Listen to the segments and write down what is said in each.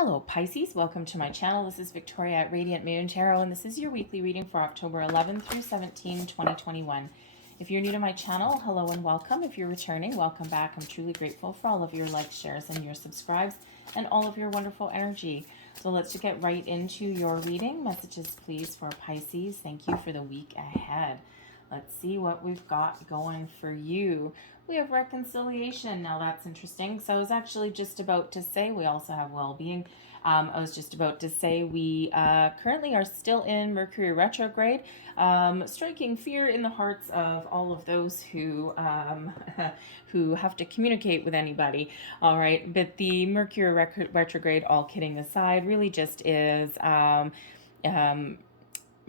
Hello Pisces, welcome to my channel. This is Victoria at Radiant Moon Tarot, and this is your weekly reading for October 11th through 17, 2021. If you're new to my channel, hello and welcome. If you're returning, welcome back. I'm truly grateful for all of your likes, shares, and your subscribes, and all of your wonderful energy. So let's get right into your reading. Messages, please, for Pisces. Thank you for the week ahead. Let's see what we've got going for you. We have reconciliation. Now that's interesting. So I was actually just about to say we also have well-being. I was just about to say we currently are still in Mercury retrograde, striking fear in the hearts of all of those who who have to communicate with anybody. All right, but the Mercury retrograde, all kidding aside, really just is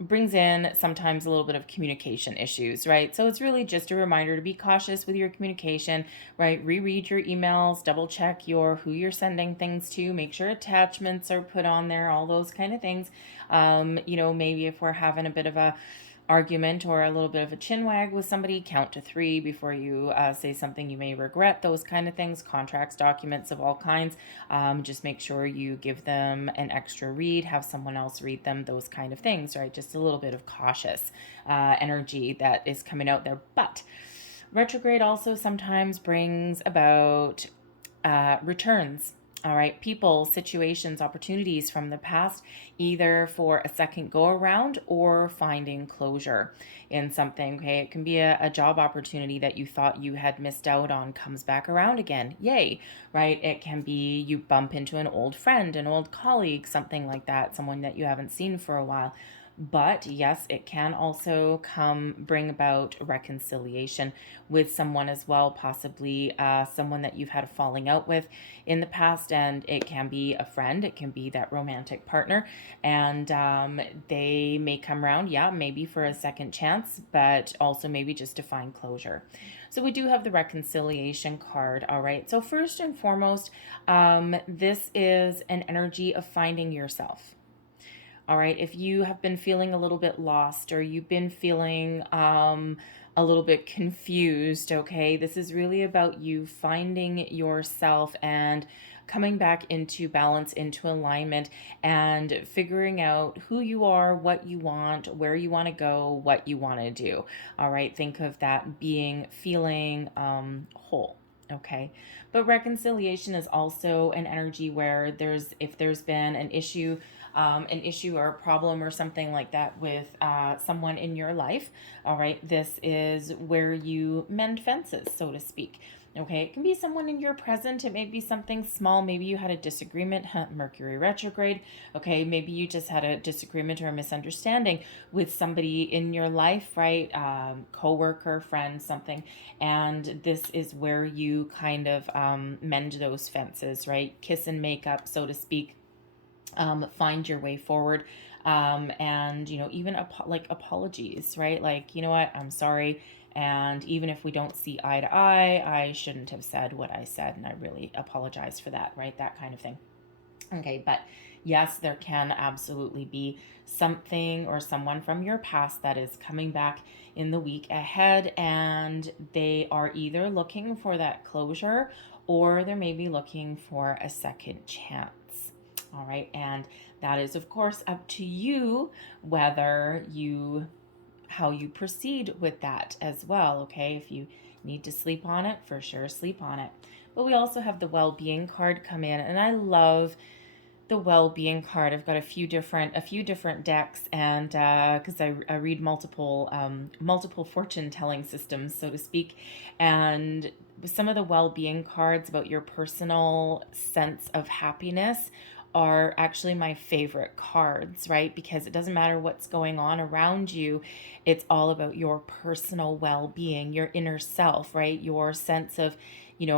brings in sometimes a little bit of communication issues, right? So it's really just a reminder to be cautious with your communication, right? Reread your emails, double check who you're sending things to, make sure attachments are put on there, all those kind of things. Maybe if we're having a bit of a argument or a little bit of a chin wag with somebody, count to 3 before you say something you may regret, those kind of things. Contracts, documents of all kinds, just make sure you give them an extra read, have someone else read them, those kind of things, right? Just a little bit of cautious energy that is coming out there. But retrograde also sometimes brings about returns. All right, people, situations, opportunities from the past, either for a second go around or finding closure in something. Okay, it can be a job opportunity that you thought you had missed out on comes back around again. Yay, right? It can be you bump into an old friend, an old colleague, something like that, someone that you haven't seen for a while. But yes, it can also bring about reconciliation with someone as well, possibly someone that you've had a falling out with in the past. And it can be a friend, it can be that romantic partner, and they may come around, yeah, maybe for a second chance, but also maybe just to find closure. So we do have the reconciliation card. All right, so first and foremost, this is an energy of finding yourself. All right, if you have been feeling a little bit lost, or you've been feeling a little bit confused, okay, this is really about you finding yourself and coming back into balance, into alignment, and figuring out who you are, what you want, where you want to go, what you want to do. All right, think of that feeling whole. Okay, but reconciliation is also an energy where if there's been an issue or a problem or something like that with someone in your life, all right, this is where you mend fences, so to speak. Okay, it can be someone in your present. It may be something small. Maybe you had a disagreement, Mercury retrograde. Okay, maybe you just had a disagreement or a misunderstanding with somebody in your life, right? Coworker, friend, something. And this is where you kind of mend those fences, right? Kiss and make up, so to speak. Find your way forward. And even apologies, right? Like, you know what, I'm sorry, and even if we don't see eye to eye, I shouldn't have said what I said, and I really apologize for that, right? That kind of thing. Okay, but yes, there can absolutely be something or someone from your past that is coming back in the week ahead, and they are either looking for that closure, or they're maybe looking for a second chance. All right, and that is, of course, up to you how you proceed with that as well. Okay, if you need to sleep on it, for sure, sleep on it. But we also have the well-being card come in, and I love the well-being card. I've got a few different decks, and because I read multiple fortune telling systems, so to speak, and some of the well-being cards about your personal sense of happiness are actually my favorite cards, right? Because it doesn't matter what's going on around you, it's all about your personal well-being, your inner self, right? Your sense of,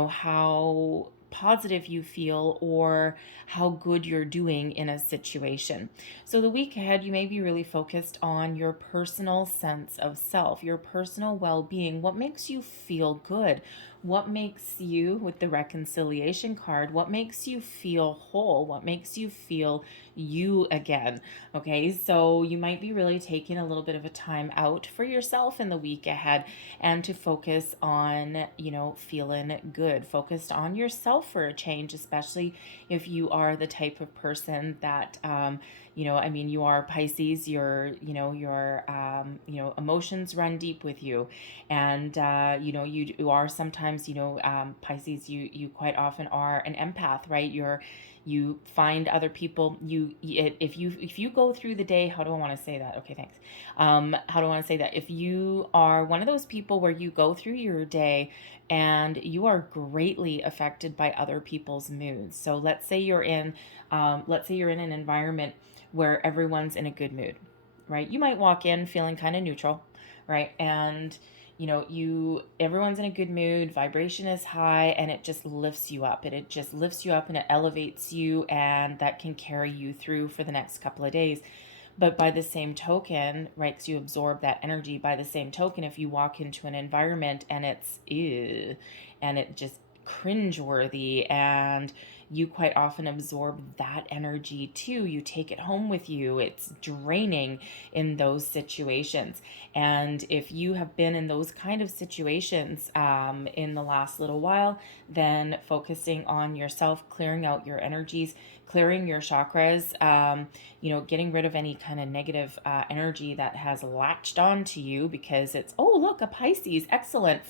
how positive you feel or how good you're doing in a situation. So the week ahead, you may be really focused on your personal sense of self, your personal well-being, what makes you feel good, what makes you, with the reconciliation card, what makes you feel whole? What makes you feel you again? Okay, so you might be really taking a little bit of a time out for yourself in the week ahead and to focus on, feeling good, focused on yourself for a change, especially if you are the type of person that, you are Pisces, your emotions run deep with you. And, you are sometimes, Pisces, you quite often are an empath, right? You find other people, if you go through the day, how do I want to say that? Okay, thanks. How do I want to say that? If you are one of those people where you go through your day and you are greatly affected by other people's moods. So let's say you're in an environment where everyone's in a good mood, right? You might walk in feeling kind of neutral, right? And everyone's in a good mood, vibration is high, and it just lifts you up. It just lifts you up and it elevates you, and that can carry you through for the next couple of days. But by the same token, right, because you absorb that energy, by the same token, if you walk into an environment and it's ew, and it just cringeworthy, and you quite often absorb that energy too. You take it home with you. It's draining in those situations. And if you have been in those kind of situations in the last little while, then focusing on yourself, clearing out your energies, clearing your chakras, getting rid of any kind of negative energy that has latched onto you because it's, oh, look, a Pisces, excellent,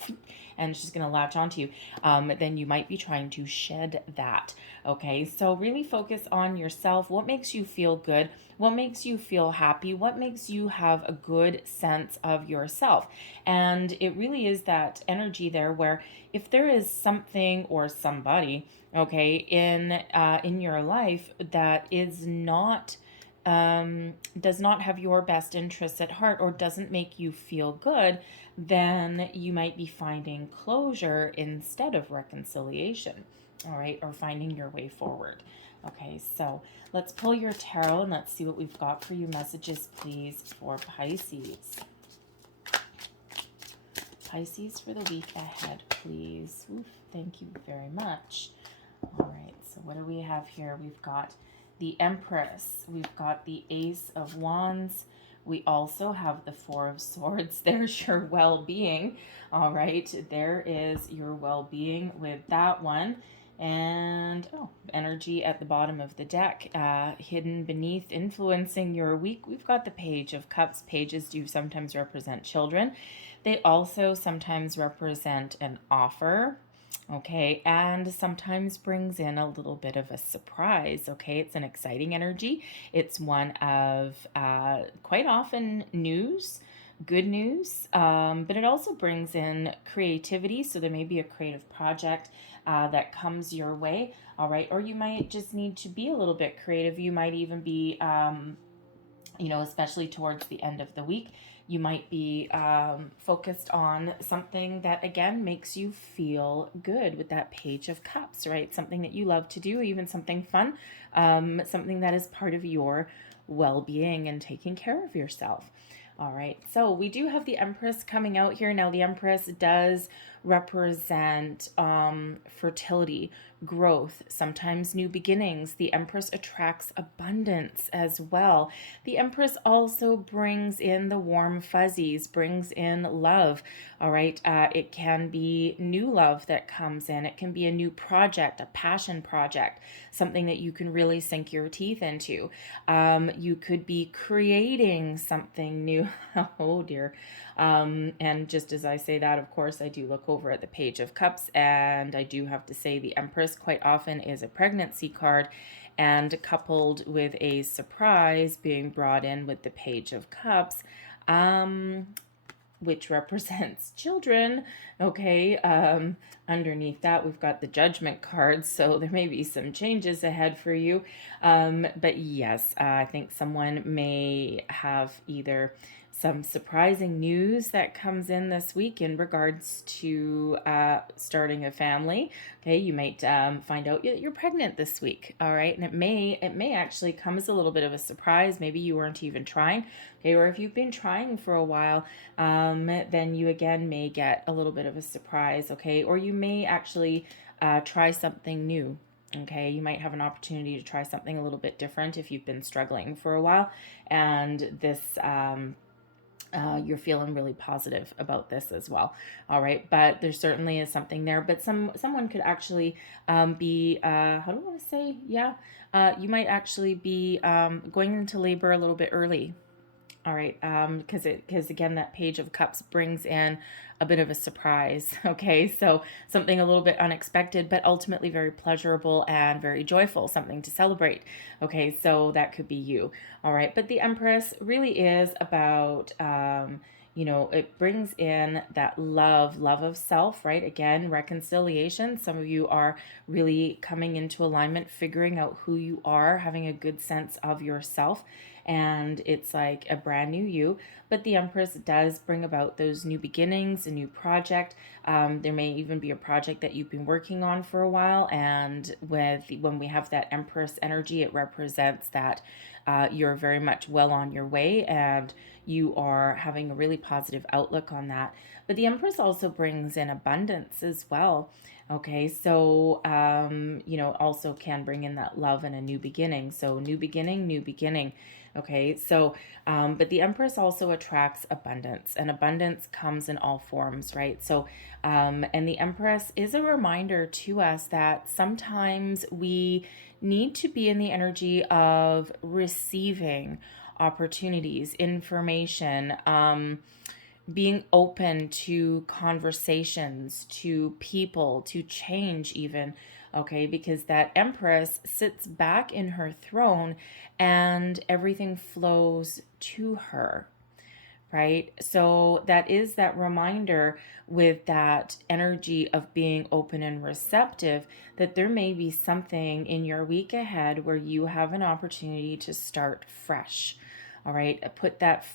and it's just going to latch onto you, then you might be trying to shed that. Okay, so really focus on yourself. What makes you feel good? What makes you feel happy? What makes you have a good sense of yourself? And it really is that energy there where if there is something or somebody, okay, in your life that is not does not have your best interests at heart or doesn't make you feel good, then you might be finding closure instead of reconciliation, all right, or finding your way forward. Okay, so let's pull your tarot and let's see what we've got for you. Messages, please, for Pisces. Pisces for the week ahead, please. Oof, thank you very much. All right, so what do we have here? We've got the Empress. We've got the Ace of Wands. We also have the Four of Swords. There's your well-being. All right, there is your well-being with that one. And energy at the bottom of the deck, hidden beneath, influencing your week. We've got the Page of Cups. Pages do sometimes represent children. They also sometimes represent an offer. Okay, and sometimes brings in a little bit of a surprise. Okay, it's an exciting energy. It's one of quite often news, good news, but it also brings in creativity. So there may be a creative project that comes your way. All right, or you might just need to be a little bit creative. You might even be, especially towards the end of the week, you might be focused on something that, again, makes you feel good with that Page of Cups, right? Something that you love to do, even something fun, something that is part of your well-being and taking care of yourself. All right, so we do have the Empress coming out here. Now, the Empress does represent fertility, growth, sometimes new beginnings. The Empress attracts abundance as well. The Empress also brings in the warm fuzzies, brings in love. All right, it can be new love that comes in. It can be a new project, a passion project, something that you can really sink your teeth into. You could be creating something new. Oh dear. And just as I say that, of course, I do look over at the Page of Cups, and I do have to say the Empress quite often is a pregnancy card, and coupled with a surprise being brought in with the Page of Cups, which represents children. Okay, underneath that we've got the Judgment cards, so there may be some changes ahead for you. But yes, I think someone may have either some surprising news that comes in this week in regards to starting a family. Okay, you might find out you're pregnant this week. All right, and it may actually come as a little bit of a surprise. Maybe you weren't even trying. Okay, or if you've been trying for a while, then you again may get a little bit of a surprise. Okay, or you may actually try something new. Okay, you might have an opportunity to try something a little bit different if you've been struggling for a while, and this you're feeling really positive about this as well. All right, but there certainly is something there. But someone could actually be how do I want to say? Yeah, you might actually be going into labor a little bit early. All right, because again, that Page of Cups brings in a bit of a surprise. Okay, so something a little bit unexpected, but ultimately very pleasurable and very joyful, something to celebrate. Okay, so that could be you. All right, but the Empress really is about it brings in that love of self, right? Again, reconciliation. Some of you are really coming into alignment, figuring out who you are, having a good sense of yourself, and it's like a brand new you. But the Empress does bring about those new beginnings, a new project. There may even be a project that you've been working on for a while, and when we have that Empress energy, it represents that you're very much well on your way, and you are having a really positive outlook on that. But the Empress also brings in abundance as well. Okay, so also can bring in that love and a new beginning. So new beginning, new beginning. Okay, so but the Empress also attracts abundance, and abundance comes in all forms, right? So and the Empress is a reminder to us that sometimes we need to be in the energy of receiving opportunities, information, being open to conversations, to people, to change, even. Okay, because that Empress sits back in her throne and everything flows to her, right? So that is that reminder with that energy of being open and receptive, that there may be something in your week ahead where you have an opportunity to start fresh. All right, put that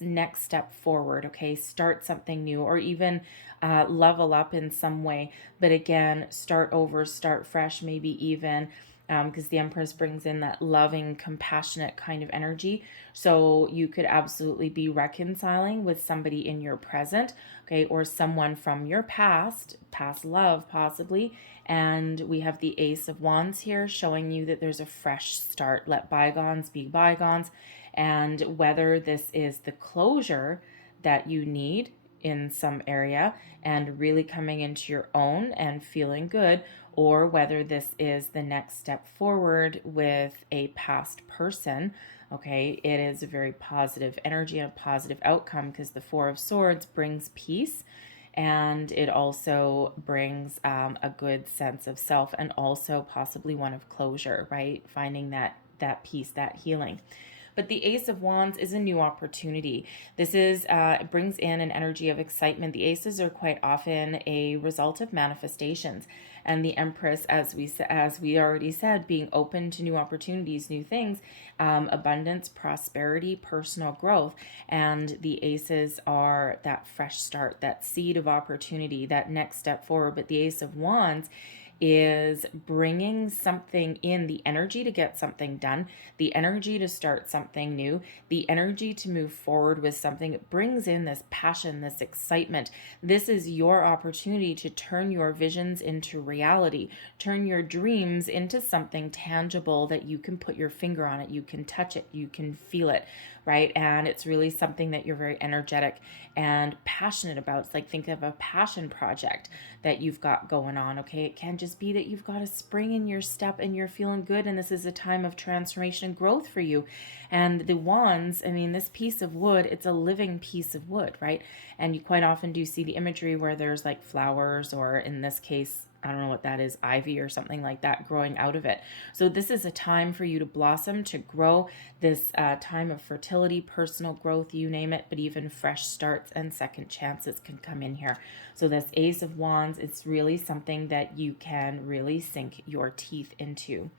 next step forward. Okay, start something new, or even level up in some way. But again, start over, start fresh, maybe even because the Empress brings in that loving, compassionate kind of energy. So you could absolutely be reconciling with somebody in your present, okay, or someone from your past love possibly. And we have the Ace of Wands here showing you that there's a fresh start. Let bygones be bygones. And whether this is the closure that you need in some area and really coming into your own and feeling good, or whether this is the next step forward with a past person. Okay, it is a very positive energy and a positive outcome, because the Four of Swords brings peace, and it also brings a good sense of self, and also possibly one of closure, right? Finding that peace, that healing. But the Ace of Wands is a new opportunity. This is it brings in an energy of excitement. The aces are quite often a result of manifestations, and the Empress, as we already said, being open to new opportunities, new things, abundance, prosperity, personal growth, and the aces are that fresh start, that seed of opportunity, that next step forward. But the Ace of Wands is bringing something in, the energy to get something done, the energy to start something new, the energy to move forward with something. It brings in this passion, this excitement. This is your opportunity to turn your visions into reality, turn your dreams into something tangible that you can put your finger on it, you can touch it, you can feel it, right? And it's really something that you're very energetic and passionate about. It's like, think of a passion project that you've got going on. Okay, it can just be that you've got a spring in your step and you're feeling good, and this is a time of transformation and growth for you. And the wands, I mean, this piece of wood, it's a living piece of wood, right? And you quite often do see the imagery where there's like flowers, or in this case, I don't know what that is, ivy or something like that growing out of it. So this is a time for you to blossom, to grow, this time of fertility, personal growth, you name it, but even fresh starts and second chances can come in here. So this Ace of Wands, it's really something that you can really sink your teeth into.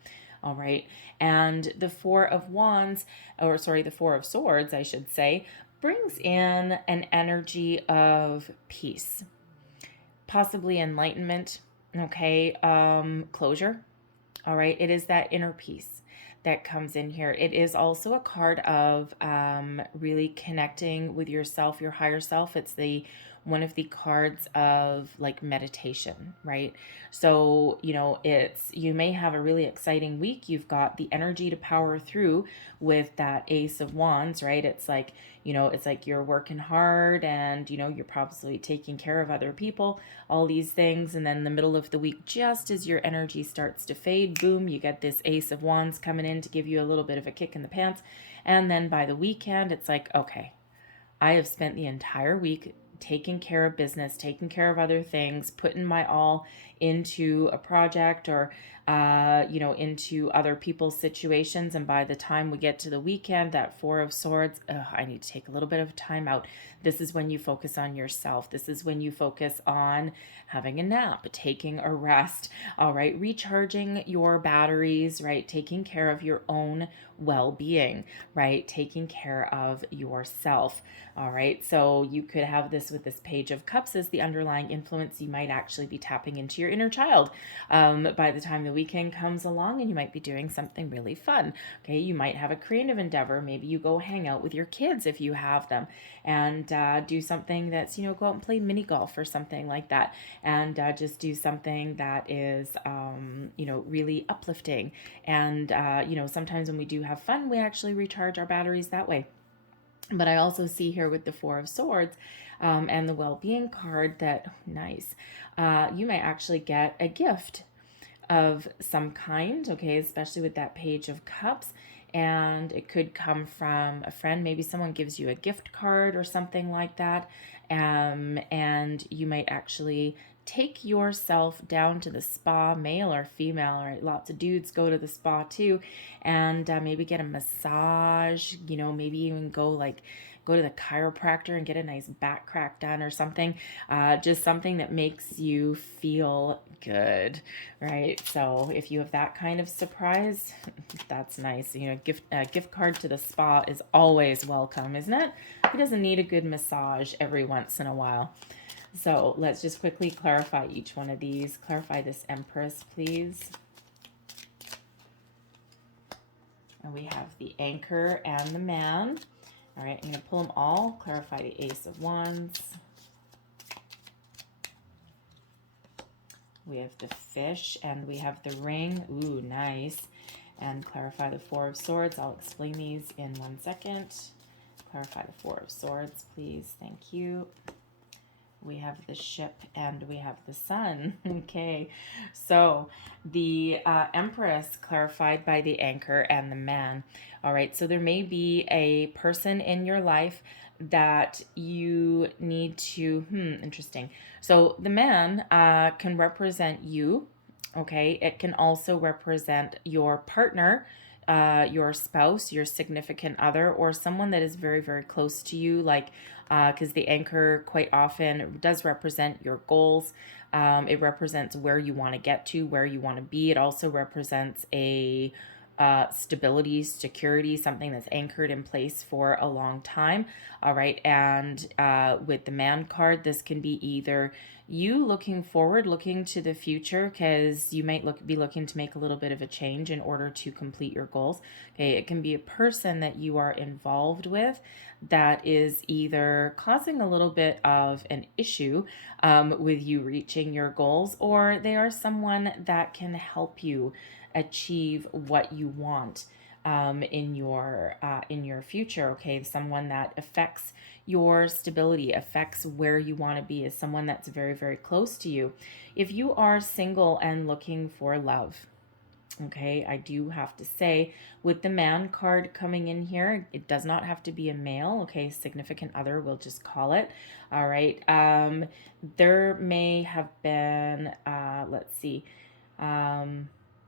All right. And the Four of Wands, or sorry, the Four of Swords, I should say, brings in an energy of peace, possibly enlightenment, okay, closure. All right, it is that inner peace that comes in here. It is also a card of really connecting with yourself, your higher self. It's the one of the cards of like meditation, right? So, you know, you may have a really exciting week. You've got the energy to power through with that Ace of Wands, right? It's like, you know, it's like you're working hard and, you know, you're probably taking care of other people, all these things. And then in the middle of the week, just as your energy starts to fade, boom, you get this Ace of Wands coming in to give you a little bit of a kick in the pants. And then by the weekend, it's like, okay, I have spent the entire week taking care of business, taking care of other things, putting my all into a project or, you know, into other people's situations. And by the time we get to the weekend, that Four of Swords, I need to take a little bit of time out. This is when you focus on yourself. This is when you focus on having a nap, taking a rest, all right, recharging your batteries, right, taking care of your own well-being, right, taking care of yourself. All right, so you could have this with this Page of Cups as the underlying influence. You might actually be tapping into your inner child by the time the weekend comes along, and you might be doing something really fun. Okay, you might have a creative endeavor. Maybe you go hang out with your kids if you have them, and do something that's, you know, go out and play mini golf or something like that, and just do something that is, you know, really uplifting. And, you know, sometimes when we do have fun, we actually recharge our batteries that way. But I also see here with the Four of Swords and the well-being card that, nice, you may actually get a gift of some kind, okay, especially with that Page of Cups. And it could come from a friend. Maybe someone gives you a gift card or something like that. And you might actually take yourself down to the spa, male or female, right? Lots of dudes go to the spa too, and maybe get a massage, you know, maybe even go to the chiropractor and get a nice back crack done or something. Just something that makes you feel good, right? So if you have that kind of surprise, that's nice. You know, gift card to the spa is always welcome, isn't it? Who doesn't need a good massage every once in a while? So let's just quickly clarify each one of these. Clarify this Empress, please. And we have the Anchor and the Man. All right, I'm going to pull them all. Clarify the Ace of Wands. We have the Fish and we have the Ring. Ooh, nice. And clarify the Four of Swords. I'll explain these in 1 second. Clarify the Four of Swords, please. Thank you. We have the Ship and we have the Sun. Okay, so the Empress clarified by the Anchor and the Man. All right, so there may be a person in your life that you need to, interesting. So the Man can represent you. Okay, it can also represent your partner, your spouse, your significant other, or someone that is very, very close to you, like, because the Anchor quite often does represent your goals. It represents where you want to get to, where you want to be. It also represents a stability, security, something that's anchored in place for a long time. All right, and with the Man card, this can be either you looking forward, looking to the future, because you might be looking to make a little bit of a change in order to complete your goals. Okay, it can be a person that you are involved with that is either causing a little bit of an issue with you reaching your goals, or they are someone that can help you achieve what you want in your future. Okay, someone that affects your stability, affects where you want to be, is someone that's very, very close to you. If you are single and looking for love, okay, I do have to say, with the Man card coming in here, it does not have to be a male. Okay, significant other, we'll just call it. All right, there may have been let's see,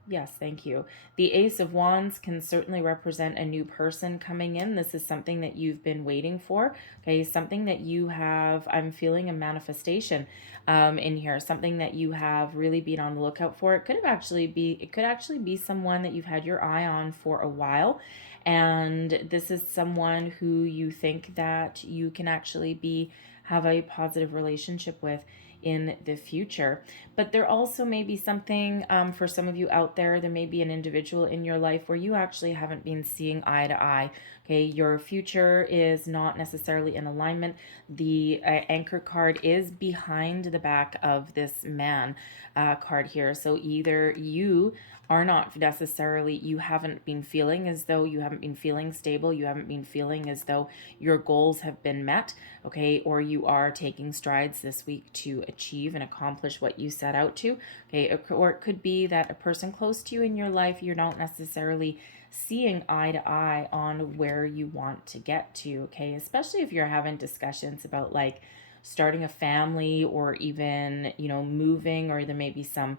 Yes, thank you. The Ace of Wands can certainly represent a new person coming in. This is something that you've been waiting for. Okay, something that you have, I'm feeling a manifestation in here, something that you have really been on the lookout for. It could actually be someone that you've had your eye on for a while. And this is someone who you think that you can actually have a positive relationship with in the future. But there also may be something for some of you out there, there may be an individual in your life where you actually haven't been seeing eye to eye. Okay, your future is not necessarily in alignment. The anchor card is behind the back of this man card here. So either you are not necessarily, you haven't been feeling as though you haven't been feeling stable, you haven't been feeling as though your goals have been met, okay, or you are taking strides this week to achieve and accomplish what you set out to, okay, or it could be that a person close to you in your life, you're not necessarily seeing eye to eye on where you want to get to, okay, especially if you're having discussions about like starting a family or even, moving, or there may be some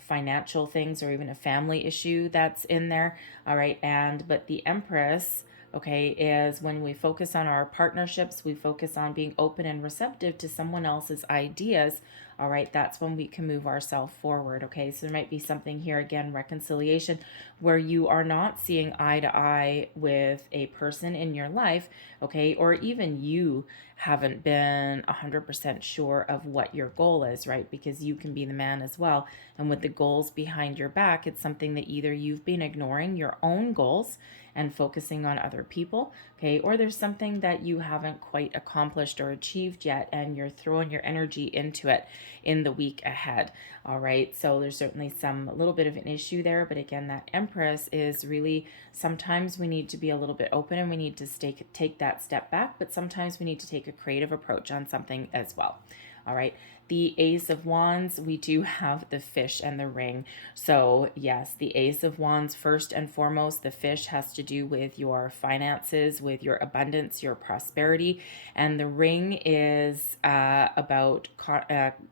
financial things or even a family issue that's in there. All right. But the Empress, okay, is when we focus on our partnerships, we focus on being open and receptive to someone else's ideas. All right, that's when we can move ourselves forward. Okay, so there might be something here again, reconciliation, where you are not seeing eye to eye with a person in your life, okay, or even you haven't been 100% sure of what your goal is, right? Because you can be the man as well. And with the goals behind your back, it's something that either you've been ignoring your own goals and focusing on other people, okay, or there's something that you haven't quite accomplished or achieved yet, and you're throwing your energy into it in the week ahead. All right, so there's certainly a little bit of an issue there, but again, that Empress is really, sometimes we need to be a little bit open and we need to take that step back, but sometimes we need to take a creative approach on something as well. All right, the Ace of Wands, we do have the fish and the ring. So yes, the Ace of Wands, first and foremost, the fish has to do with your finances, with your abundance, your prosperity. And the ring is about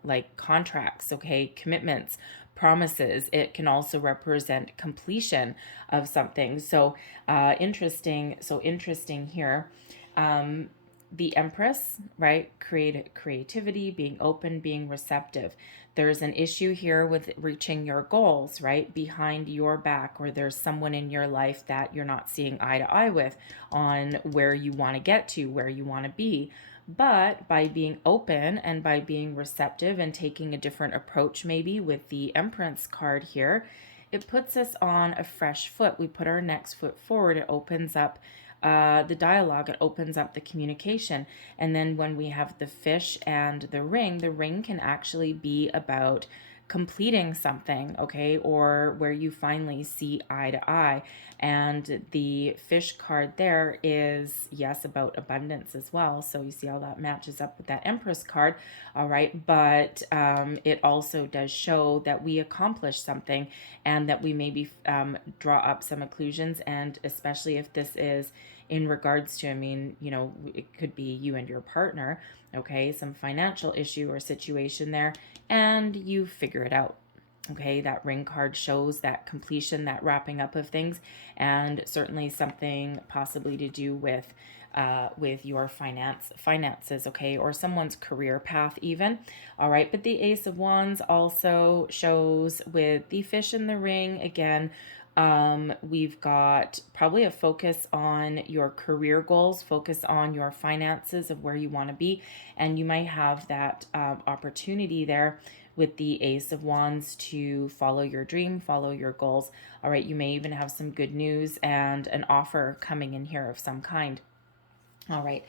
like contracts, okay, commitments, promises. It can also represent completion of something. So interesting here. The Empress, right? Creativity, being open, being receptive. There's an issue here with reaching your goals, right? Behind your back, or there's someone in your life that you're not seeing eye to eye with on where you want to get to, where you want to be. But by being open and by being receptive and taking a different approach, maybe with the Empress card here, it puts us on a fresh foot. We put our next foot forward. It opens up the dialogue, it opens up the communication. And then when we have the fish and the ring can actually be about completing something, okay, or where you finally see eye to eye. And the fish card there is, yes, about abundance as well. So you see how that matches up with that Empress card, all right, but it also does show that we accomplished something and that we maybe draw up some conclusions. And especially if this is in regards to, it could be you and your partner, okay, some financial issue or situation there, and you figure it out. Okay, that ring card shows that completion, that wrapping up of things, and certainly something possibly to do with your finances, okay, or someone's career path even. All right, but the Ace of Wands also shows with the fish in the ring again. We've got probably a focus on your career goals, focus on your finances of where you want to be, and you might have that opportunity there with the Ace of Wands to follow your dream, follow your goals. All right, you may even have some good news and an offer coming in here of some kind. All right,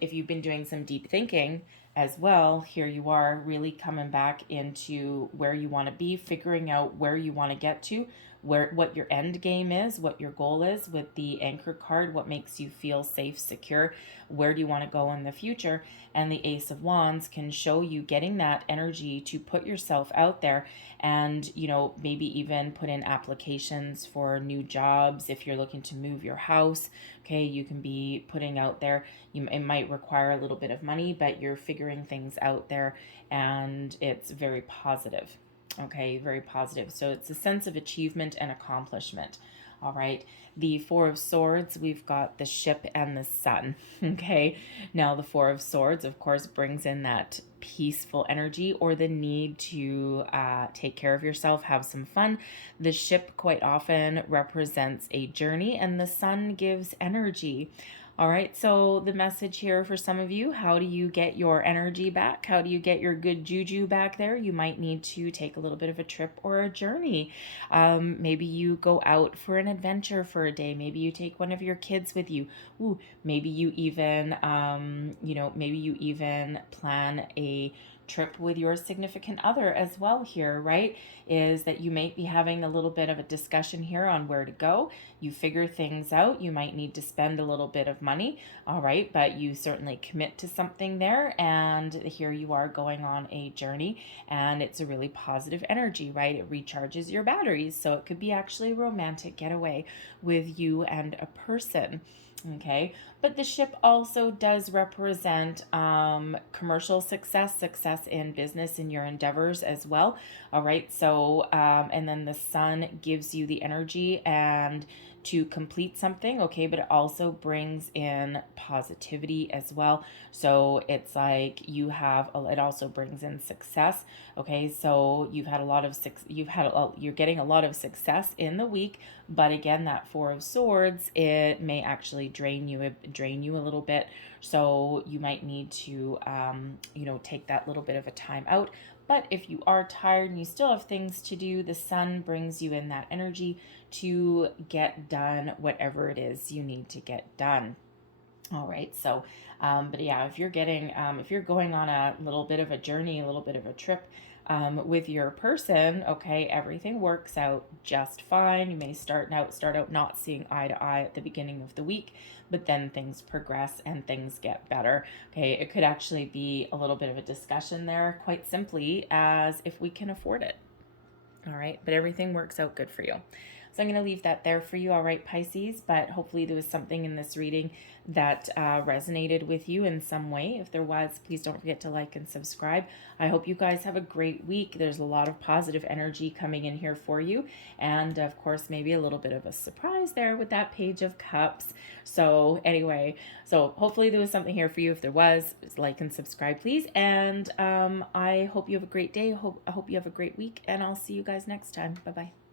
if you've been doing some deep thinking as well, here you are really coming back into where you want to be, figuring out where you want to get to, what your end game is, what your goal is with the anchor card, what makes you feel safe, secure, where do you want to go in the future. And the Ace of Wands can show you getting that energy to put yourself out there and, maybe even put in applications for new jobs. If you're looking to move your house, okay, you can be putting out there, it might require a little bit of money, but you're figuring things out there and it's very positive. Okay, very positive. So it's a sense of achievement and accomplishment. All right. The Four of Swords, we've got the ship and the sun. Okay. Now, the Four of Swords, of course, brings in that peaceful energy or the need to take care of yourself, have some fun. The ship quite often represents a journey, and the sun gives energy. All right, so the message here for some of you, how do you get your energy back? How do you get your good juju back there? You might need to take a little bit of a trip or a journey. Maybe you go out for an adventure for a day. Maybe you take one of your kids with you. Ooh, maybe you even, maybe you even plan a trip with your significant other as well here, right? Is that you might be having a little bit of a discussion here on where to go. You figure things out. You might need to spend a little bit of money, all right, but you certainly commit to something there, and here you are going on a journey, and it's a really positive energy, right? It recharges your batteries, so it could be actually a romantic getaway with you and a person. Okay, but the ship also does represent commercial success, success in business, in your endeavors as well. All right, so and then the sun gives you the energy and to complete something, okay, but it also brings in positivity as well. So it's like it also brings in success, okay. So you're getting a lot of success in the week, but again, that Four of Swords, it may actually drain you a little bit. So you might need to, take that little bit of a time out. But if you are tired and you still have things to do, the sun brings you in that energy to get done whatever it is you need to get done. All right. So, but yeah, if you're going on a little bit of a journey, a little bit of a trip, with your person, okay, everything works out just fine. You may start out not seeing eye to eye at the beginning of the week, but then things progress and things get better. Okay, it could actually be a little bit of a discussion there, quite simply as if we can afford it. All right, but everything works out good for you. So I'm going to leave that there for you, all right, Pisces, but hopefully there was something in this reading that resonated with you in some way. If there was, please don't forget to like and subscribe. I hope you guys have a great week. There's a lot of positive energy coming in here for you. And of course, maybe a little bit of a surprise there with that Page of Cups. So anyway, so hopefully there was something here for you. If there was, like and subscribe, please. And I hope you have a great day. I hope you have a great week, and I'll see you guys next time. Bye-bye.